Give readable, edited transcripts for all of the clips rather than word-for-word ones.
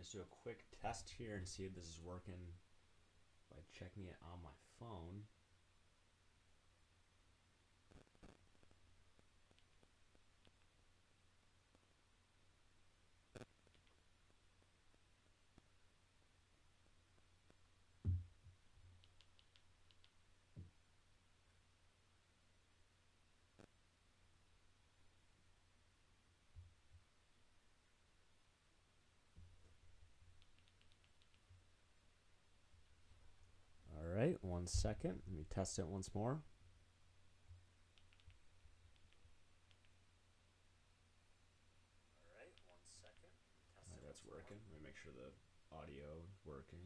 just do a quick test here and see if this is working by checking it on my phone. All right, 1 second. Let me test it once more. That's working. Let me make sure the audio is working.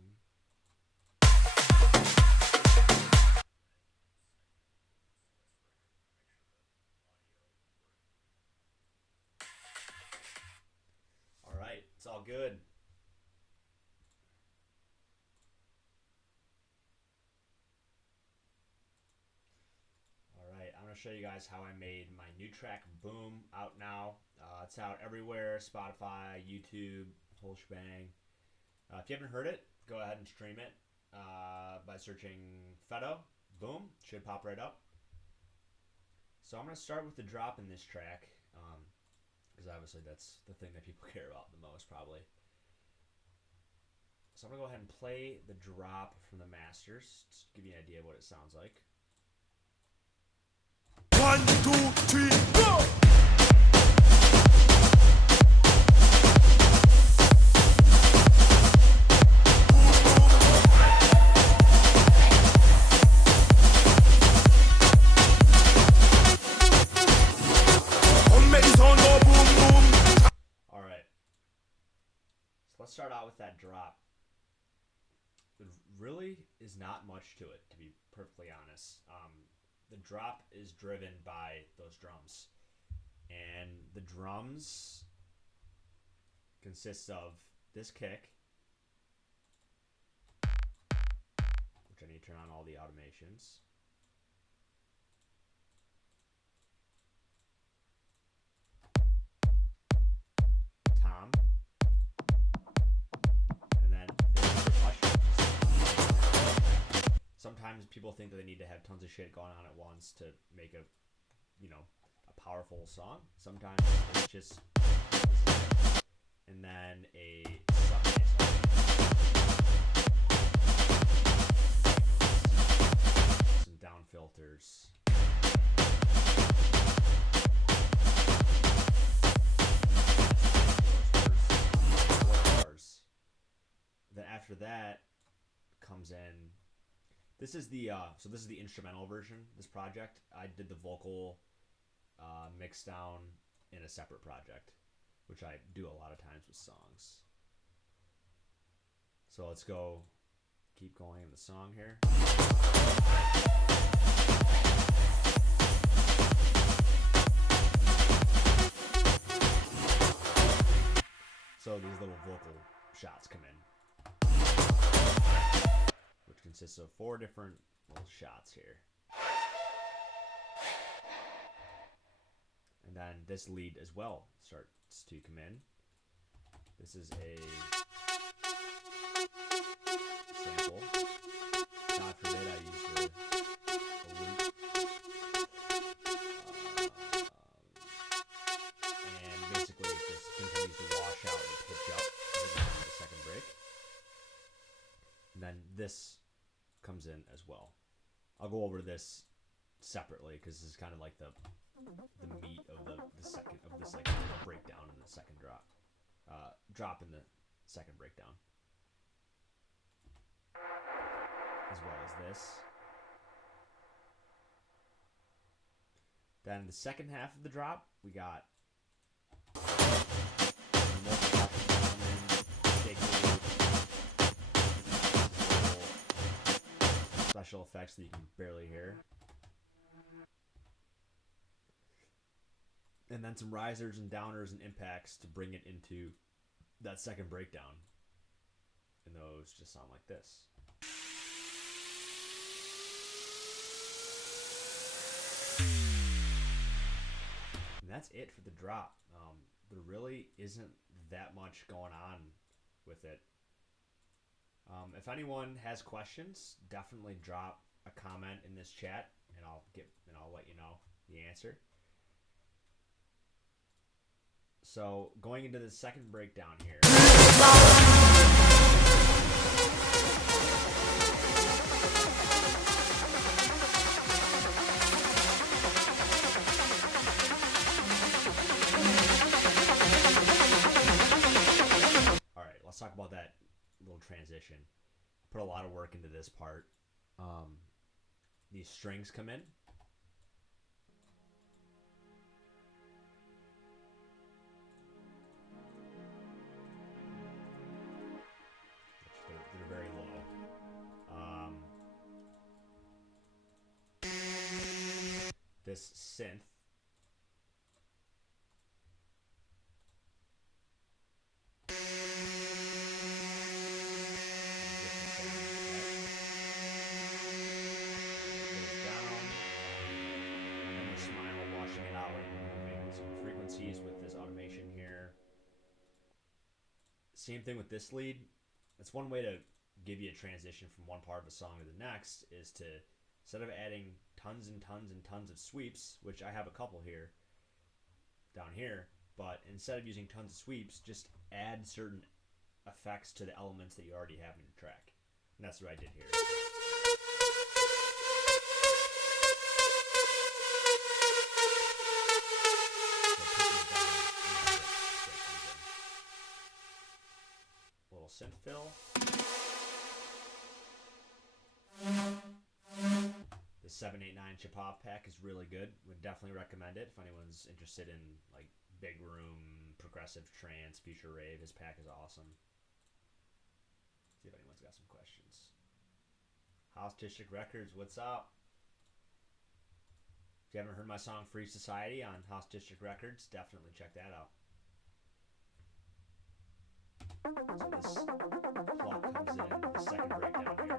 All right, it's all good. All right, I'm gonna show you guys how I made my new track Boom out now. It's out everywhere: Spotify, YouTube, whole shebang. If you haven't heard it, go ahead and stream it by searching Fedo. Boom, should pop right up. So I'm gonna start with the drop in this track, because obviously that's the thing that people care about the most, probably. So I'm gonna go ahead and play the drop from the masters to give you an idea of what it sounds like. 1, 2, 3, go! Alright. So let's start out with that drop. There really is not much to it, to be perfectly honest. The drop is driven by those drums. And the drums consist of this kick, which I need to turn on all the automations. Tom. And then there's percussion. Sometimes people think that they need to have tons of shit going on at once to make a powerful song. Sometimes it's just and then a sub bass. Some down filters. Then after that comes in. This is the instrumental version. This project, I did the vocal mix down in a separate project, which I do a lot of times with songs. So let's keep going in the song here. So these little vocal shots come in, which consists of 4 different little shots here. And then this lead as well starts to come in. This is a sample. God forbid I use the loop. And basically it just continues to wash out and pitch up the second break. And then this comes in as well. I'll go over this separately because this is kind of like the meat of the second of this, like, breakdown in the second drop in the second breakdown, as well as this. Then the second half of the drop, we got special effects that you can barely hear. And then some risers and downers and impacts to bring it into that second breakdown. And those just sound like this. And that's it for the drop. There really isn't that much going on with with it. If anyone has questions, definitely drop a comment in this chat, and I'll let you know the answer. So going into the second breakdown here. Let's talk about that little transition. I put a lot of work into this part. These strings come in. They're very low. This synth. With this automation here. Same thing with this lead. That's one way to give you a transition from one part of a song to the next, is to, instead of adding tons and tons and tons of sweeps, which I have a couple here, down here, but instead of using tons of sweeps, just add certain effects to the elements that you already have in your track. And that's what I did here. Synth fill. The 789 Chipov pack is really good. Would definitely recommend it if anyone's interested in like big room, progressive trance, future rave. His pack is awesome. See if anyone's got some questions. House District Records, what's up? If you haven't heard my song Free Society on House District Records, definitely check that out. So this clock comes in the second breakdown here.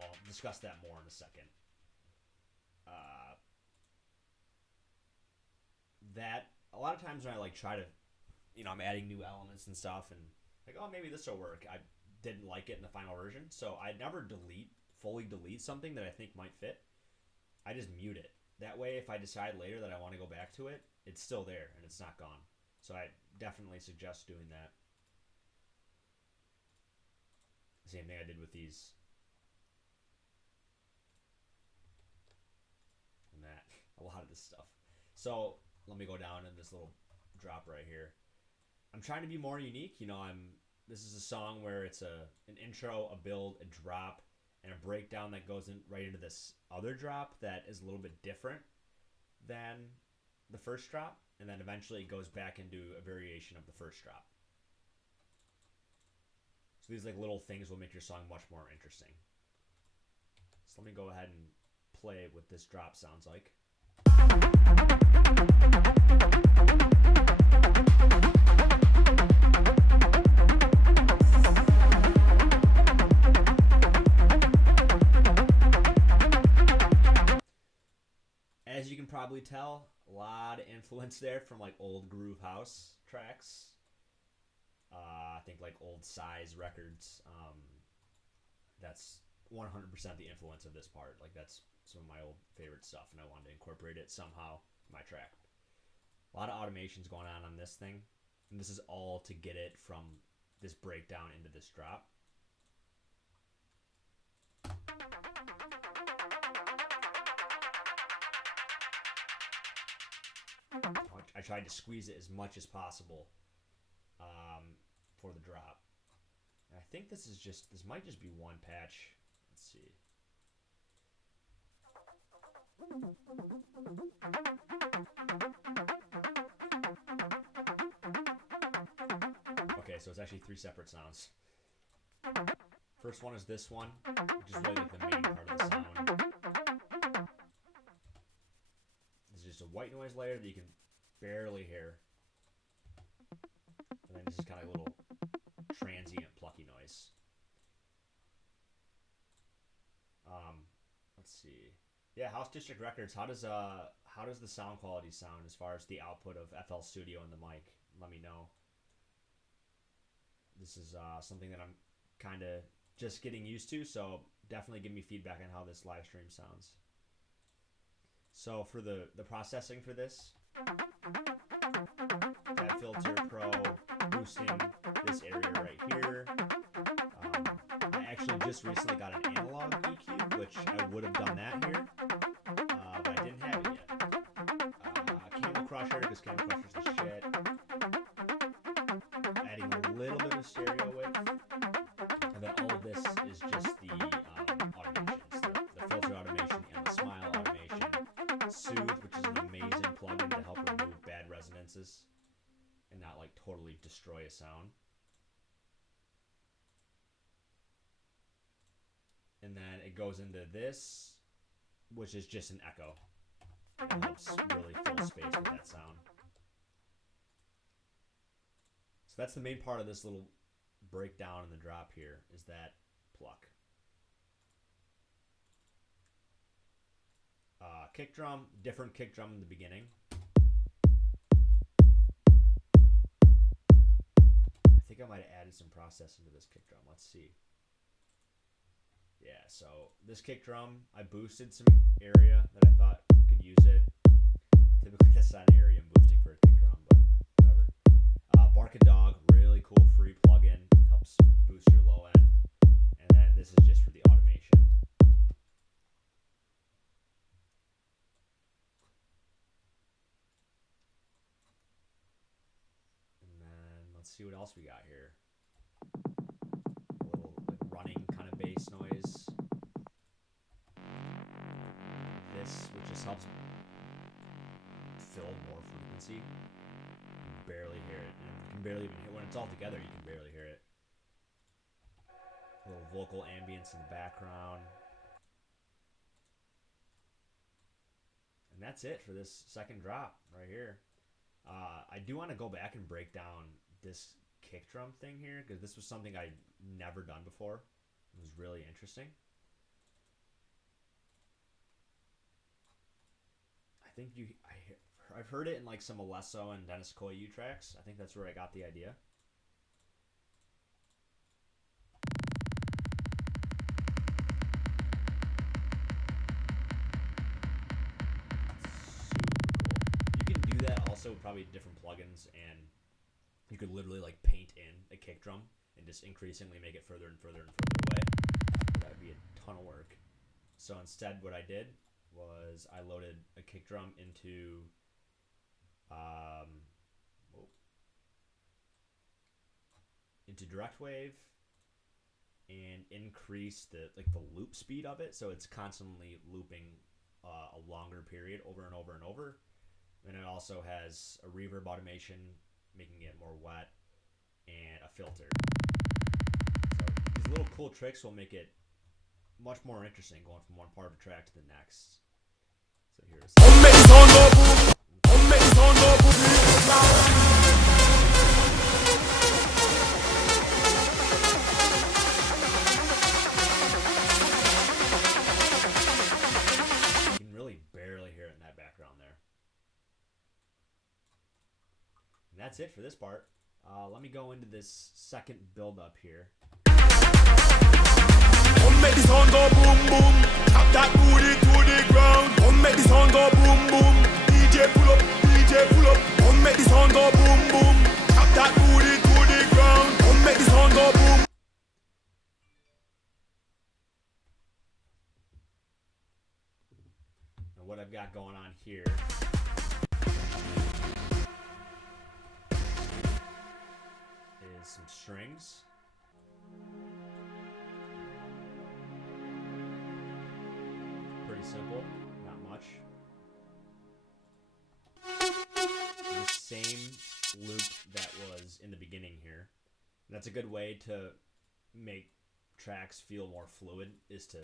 I'll discuss that more in a second. That a lot of times when I like try to, I'm adding new elements and stuff, and like, oh, maybe this will work. I didn't like it in the final version, so I never fully delete something that I think might fit. I just mute it. That way, if I decide later that I want to go back to it, it's still there and it's not gone. So I definitely suggest doing that. Same thing I did with these. And that. A lot of this stuff. So let me go down in this little drop right here. I'm trying to be more unique. This is a song where it's an intro, a build, a drop, and a breakdown that goes right into this other drop that is a little bit different than the first drop, and then eventually it goes back into a variation of the first drop. So these like little things will make your song much more interesting. So let me go ahead and play what this drop sounds like. As you can probably tell, a lot of influence there from like old groove house tracks. I think like old Size records. That's 100% the influence of this part. Like that's some of my old favorite stuff, and I wanted to incorporate it somehow in my track. A lot of automations going on this thing, and this is all to get it from this breakdown into this drop. I tried to squeeze it as much as possible for the drop. And I think this might just be one patch. Let's see. Okay, so it's actually 3 separate sounds. First one is this one, which is really like the main part of the sound. This is just a white noise layer that you can barely hear. And then this is kind of a little transient plucky noise. Let's see. Yeah, House District Records. How how does the sound quality sound as far as the output of FL Studio and the mic? Let me know. This is something that I'm kind of just getting used to, so definitely give me feedback on how this live stream sounds. So for the processing for this, FabFilter Pro boosting this area right here. I actually just recently got an analog EQ, which I would have done that here, but I didn't have it yet. Camel Crusher, because Camel Crusher's the shit. Adding a little bit of stereo width, and then all of this is just the automations, the filter automation and the smile automation. Soothe, which is an amazing plugin to help remove bad resonances and not like totally destroy a sound. And then it goes into this, which is just an echo. It helps really fill space with that sound. So that's the main part of this little breakdown in the drop here, is that pluck. Kick drum, different kick drum in the beginning. I think I might have added some processing to this kick drum. Let's see. Yeah, so this kick drum, I boosted some area that I thought could use it. Typically that's not an area I'm boosting for a kick drum, but whatever. Bark a Dog, really cool free plugin, helps boost your low end. And then this is just for the automation. And then let's see what else we got here. A little like running kind of bass noise. This, which just helps fill more frequency. You can barely hear it. And you can barely even hear when it's all together. You can barely hear it. A little vocal ambience in the background. And that's it for this second drop right here. I do want to go back and break down this kick drum thing here, because this was something I'd never done before. It was really interesting. I think I've heard it in like some Alesso and Dennis Koyu tracks. I think that's where I got the idea. Super cool. You can do that also with probably different plugins, and you could literally like paint in a kick drum and just increasingly make it further and further and further away. That would be a ton of work. So instead what I did was I loaded a kick drum into DirectWave and increase the loop speed of it, so it's constantly looping a longer period over and over and over. And it also has a reverb automation, making it more wet, and a filter. So these little cool tricks will make it much more interesting going from one part of a track to the next. So here's you can really barely hear it in that background there. And that's it for this part. Let me go into this second build up here. Come make the sound go boom boom. Tap that booty to the ground. Come make the sound go boom boom. DJ pull up, DJ pull up. Come make the sound go boom boom. Tap that booty to the ground. Come make the sound go boom. And what I've got going on here is some strings. Pretty simple, not much. The same loop that was in the beginning here. And that's a good way to make tracks feel more fluid, is to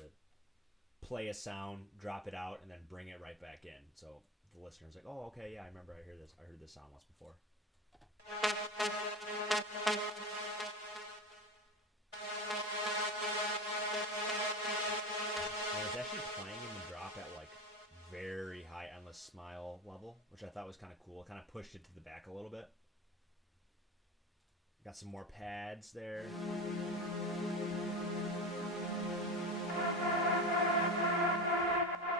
play a sound, drop it out, and then bring it right back in. So the listener's like, oh, okay, yeah, I remember I heard this sound once before. And it's actually playing in the drop at like very high Endless Smile I thought was kind of cool. It kind of pushed it to the back a little bit. Got some more pads there.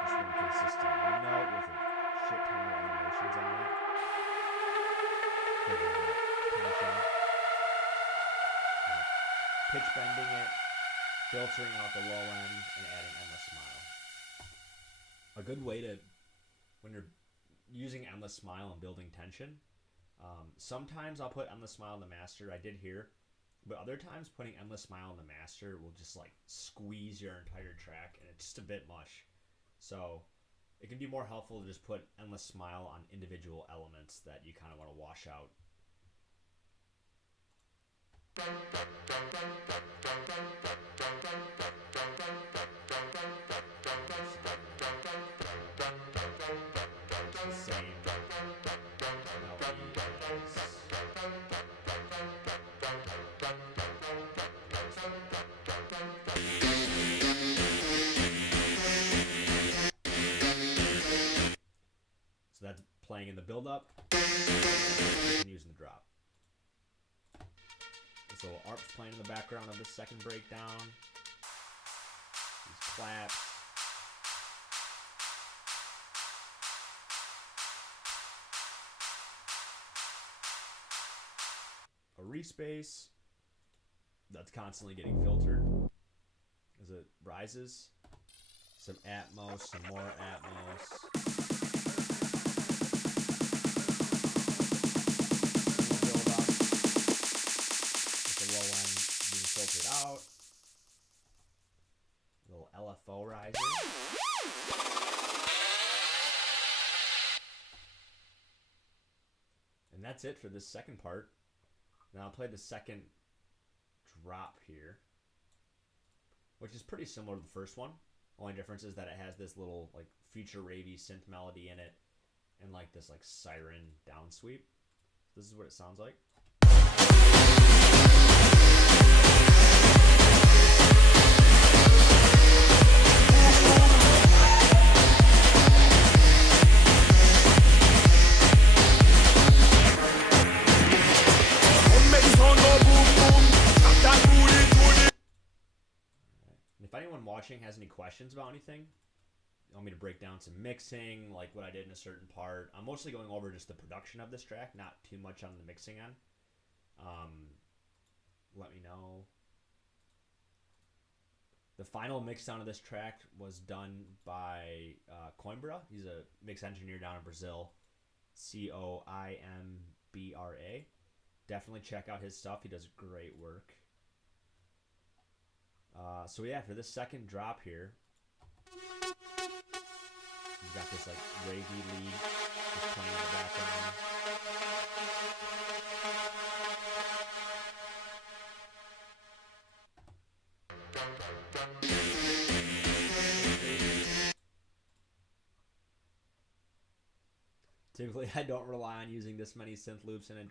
Just one consistent note with a shit ton of animations on it. Tension. Pitch bending it, filtering out the low end, and adding Endless Smile. A good way to, when you're using Endless Smile and building tension, sometimes I'll put Endless Smile in the master. I did here. But other times putting Endless Smile in the master will just like squeeze your entire track, and it's just a bit much. So it can be more helpful to just put Endless Smile on individual elements that you kind of want to wash out. It's the same So that's playing in the build-up, and using the drop. This little ARP's playing in the background of this second breakdown. These claps. A respace that's constantly getting filtered as it rises. Some Atmos, some more Atmos. Filtered out. A little LFO riser. And that's it for this second part. Now I'll play the second drop here, which is pretty similar to the first one. Only difference is that it has this little like future ravey synth melody in it and like this like siren down sweep. This is what it sounds like. If anyone watching has any questions about anything, you want me to break down some mixing, like what I did in a certain part. I'm mostly going over just the production of this track, not too much on the mixing end. Let me know. The final mix sound of this track was done by Coimbra. He's a mix engineer down in Brazil. Coimbra. Definitely check out his stuff. He does great work. So yeah, for this second drop here, you've got this like ravey lead just playing in the background. Typically, I don't rely on using this many synth loops in a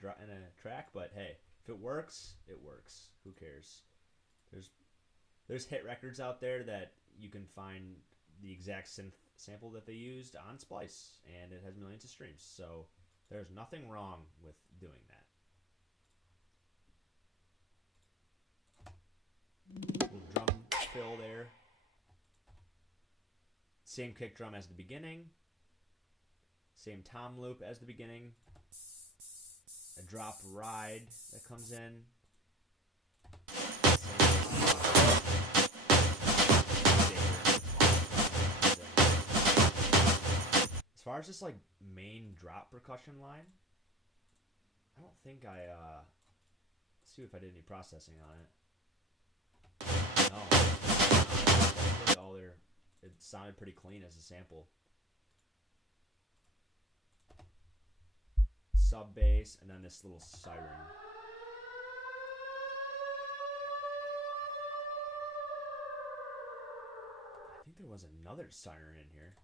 track, but hey, if it works, it works. Who cares? There's hit records out there that you can find the exact synth sample that they used on Splice, and it has millions of streams. So there's nothing wrong with doing that. Little drum fill there. Same kick drum as the beginning. Same tom loop as the beginning. A drop ride that comes in. As far as this like main drop percussion line, I don't think let's see if I did any processing on it. No. It sounded pretty clean as a sample. Sub bass, and then this little siren. I think there was another siren in here.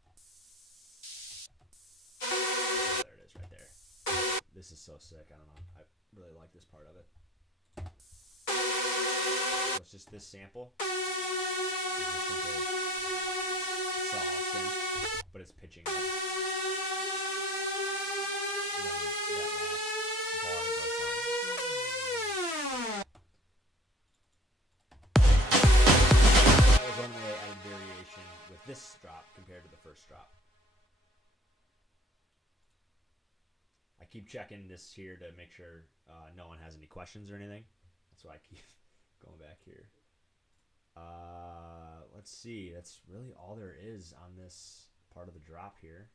Oh, there it is right there. This is so sick. I don't know. I really like this part of it. So it's just this sample. But it's pitching up. That was only a variation with this drop compared to the first drop. I keep checking this here to make sure no one has any questions or anything. That's why I keep going back here. Let's see. That's really all there is on this part of the drop here.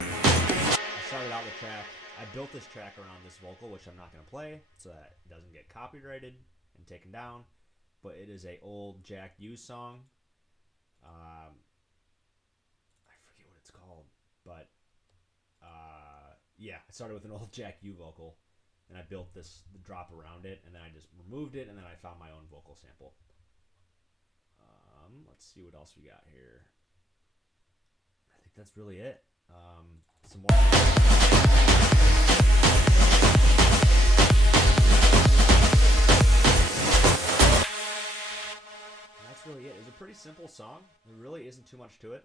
I started out the track. I built this track around this vocal, which I'm not going to play, so that it doesn't get copyrighted and taken down. But it is a old Jack U song. I forget what it's called, but yeah, I started with an old Jack U vocal, and I built the drop around it, and then I just removed it, and then I found my own vocal sample. Let's see what else we got here. I think that's really it. Some more. That's really it. It's a pretty simple song. There really isn't too much to it.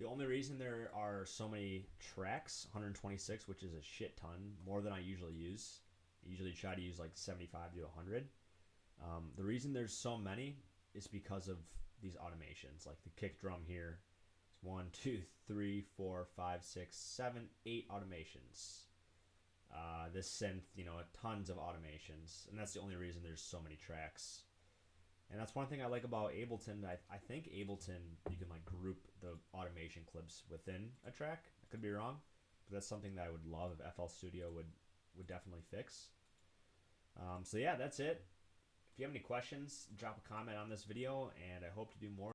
The only reason there are so many tracks, 126, which is a shit ton, more than I usually use. I usually try to use like 75 to 100. The reason there's so many is because of these automations, like the kick drum here. 1, 2, 3, 4, 5, 6, 7, 8 automations. This synth, tons of automations, and that's the only reason there's so many tracks. And that's one thing I like about Ableton. I think Ableton, you can like group the automation clips within a track. I could be wrong, but that's something that I would love if FL Studio would definitely fix. So yeah, that's it. If you have any questions, drop a comment on this video, and I hope to do more.